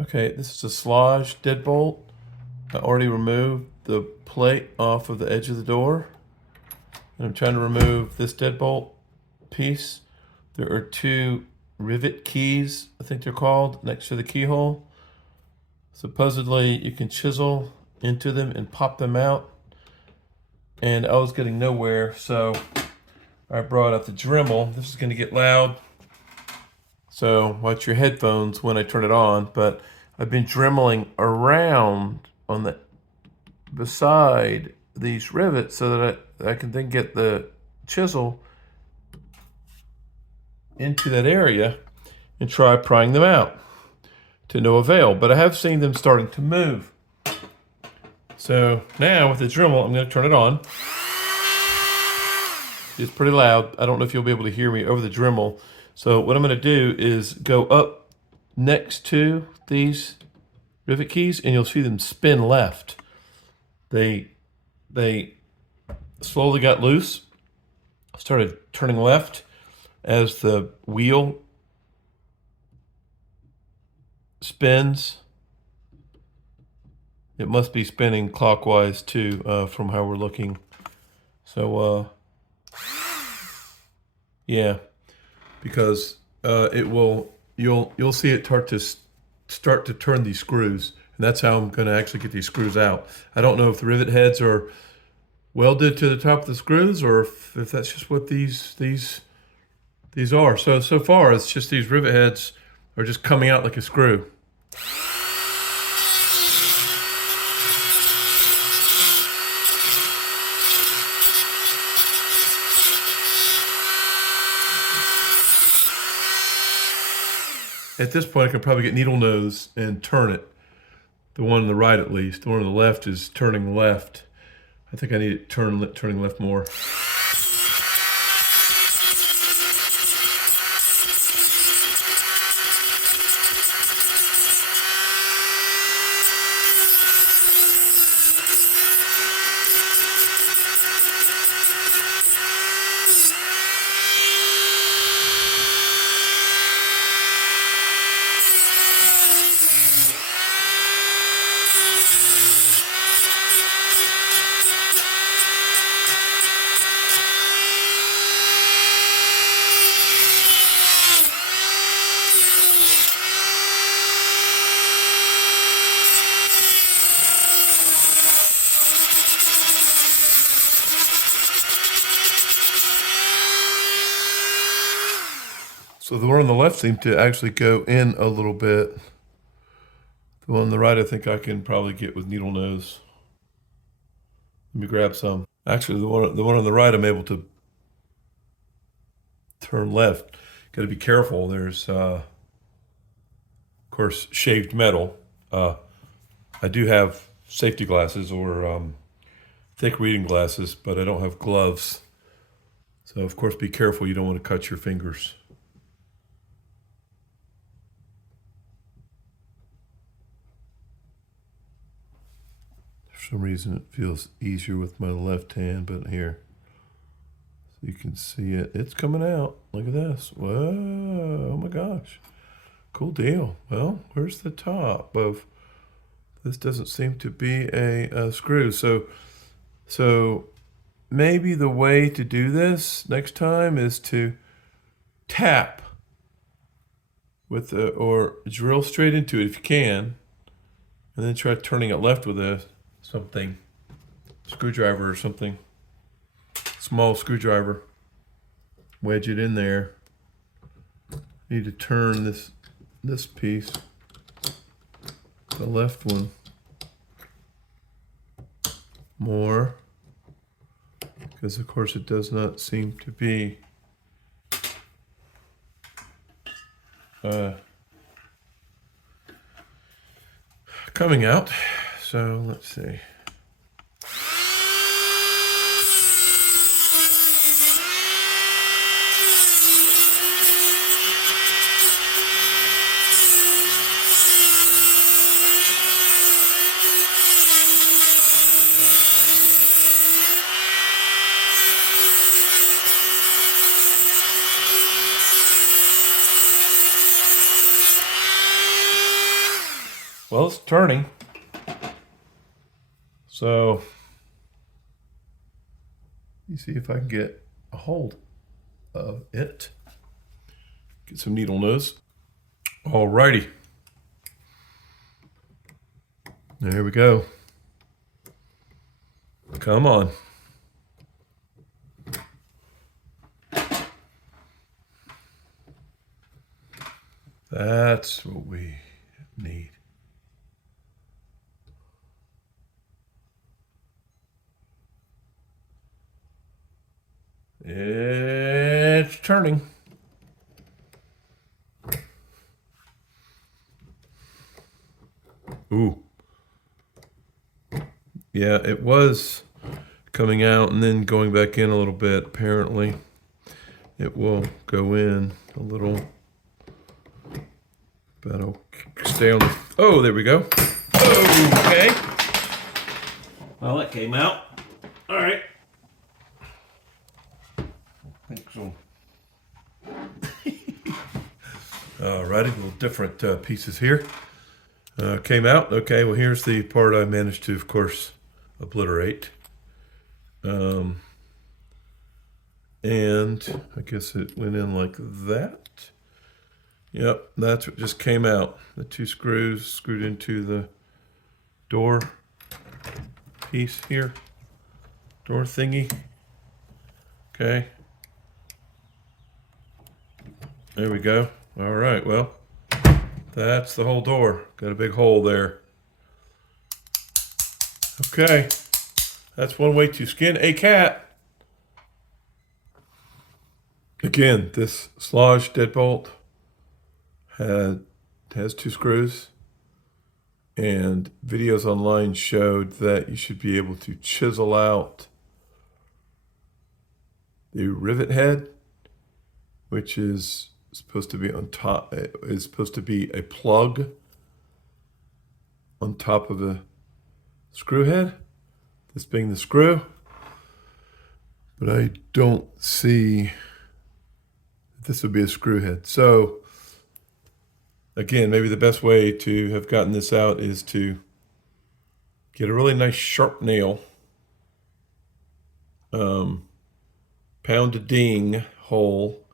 Okay, this is a Schlage deadbolt. I already removed the plate off of the edge of the door. And I'm trying to remove this deadbolt piece. There are two rivet keys, I think they're called, next to the keyhole. Supposedly you can chisel into them and pop them out. And I was getting nowhere, so I brought out the dremel. This is going to get loud, so watch your headphones when I turn it on. But I've been dremeling around on the beside these rivets so that I can then get the chisel into that area and try prying them out to no avail. But I have seen them starting to move. So now with the Dremel, I'm going to turn it on. It's pretty loud. I don't know if you'll be able to hear me over the Dremel. So what I'm going to do is go up next to these rivet keys and you'll see them spin left. They slowly got loose, started turning left as the wheel spins. It must be spinning clockwise too, from how we're looking. So yeah, because you'll see it start to turn these screws, and that's how I'm going to actually get these screws out. I don't know if the rivet heads are welded to the top of the screws or if that's just what these are. So far it's just these rivet heads are just coming out like a screw. At this point, I can probably get needle nose and turn it. The one on the right, at least. The one on the left is turning left. I think I need it turning left more. So the one on the left seemed to actually go in a little bit. The one on the right, I think I can probably get with needle nose. Let me grab some. Actually, the one on the right, I'm able to turn left. Got to be careful. There's, of course, shaved metal. I do have safety glasses or thick reading glasses, but I don't have gloves. So, of course, be careful. You don't want to cut your fingers. For some reason it feels easier with my left hand, but here, so you can see it. It's coming out. Look at this. Whoa, oh my gosh. Cool deal. Well, where's the top of this? Doesn't seem to be a screw. So maybe the way to do this next time is to tap with or drill straight into it if you can, and then try turning it left with a something, screwdriver or something, small screwdriver. Wedge it in there. Need to turn this piece, the left one, more, because of course it does not seem to be coming out. So let's see. Well, it's turning. So, you see if I can get a hold of it. Get some needle nose. Alrighty. There we go. Come on. That's what we need. It's turning. Ooh. Yeah, it was coming out and then going back in a little bit. Apparently, it will go in a little. But I'll stay on the. Oh, there we go. Okay. Well, that came out. All right. I think so. Alrighty, a little different pieces here. Came out. Okay, well, here's the part I managed to, of course, obliterate. And I guess it went in like that. Yep, that's what just came out. The two screws screwed into the door piece here. Door thingy. Okay. There we go. All right, well, that's the whole door. Got a big hole there. Okay. That's one way to skin a cat. Again, this Schlage deadbolt has two screws, and videos online showed that you should be able to chisel out the rivet head, which is supposed to be on top, is supposed to be a plug on top of the screw head, this being the screw. But I don't see this would be a screw head. So again, maybe the best way to have gotten this out is to get a really nice sharp nail, pound a ding hole,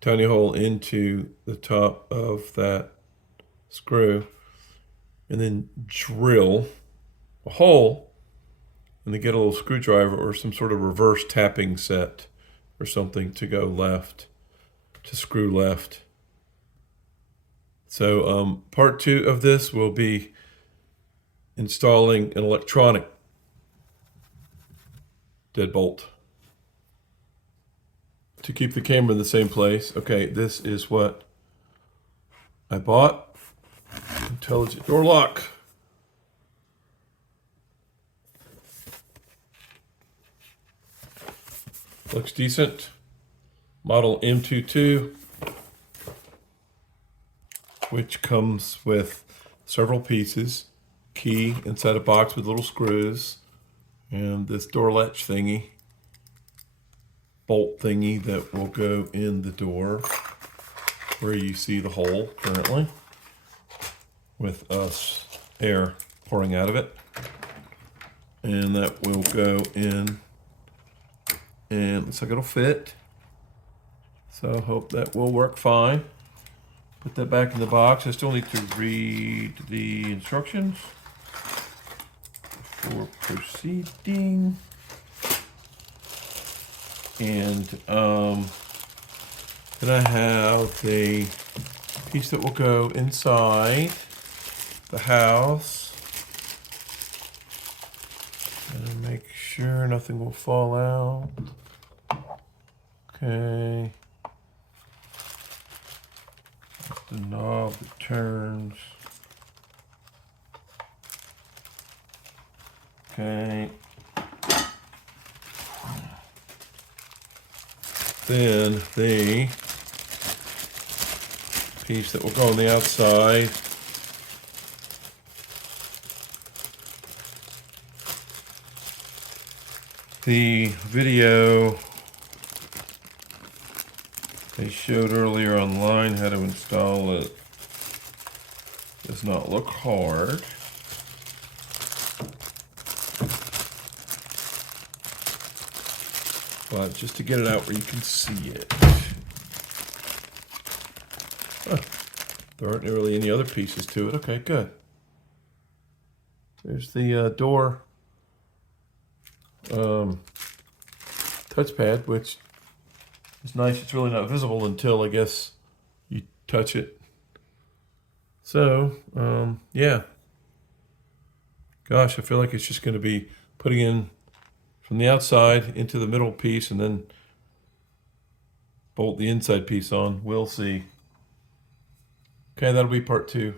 tiny hole into the top of that screw, and then drill a hole, and then get a little screwdriver or some sort of reverse tapping set or something to go left, to screw left. So part 2 of this will be installing an electronic deadbolt to keep the camera in the same place. Okay, this is what I bought. Intelligent door lock. Looks decent. Model M22, which comes with several pieces, key inside a box with little screws, and this door latch thingy, bolt thingy that will go in the door where you see the hole currently with us air pouring out of it. And that will go in, and looks like it'll fit. So I hope that will work fine. Put that back in the box. I still need to read the instructions before proceeding. And then I have the piece that will go inside the house. And make sure nothing will fall out. Okay. The knob that turns. Okay. Then the piece that will go on the outside. The video they showed earlier online how to install it Does not look hard. But just to get it out where you can see it. Huh. There aren't really any other pieces to it. Okay, good. There's the door touchpad, which is nice. It's really not visible until, I guess, you touch it. So, yeah. Gosh, I feel like it's just going to be putting in from the outside into the middle piece and then bolt the inside piece on. We'll see. Okay, that'll be part 2.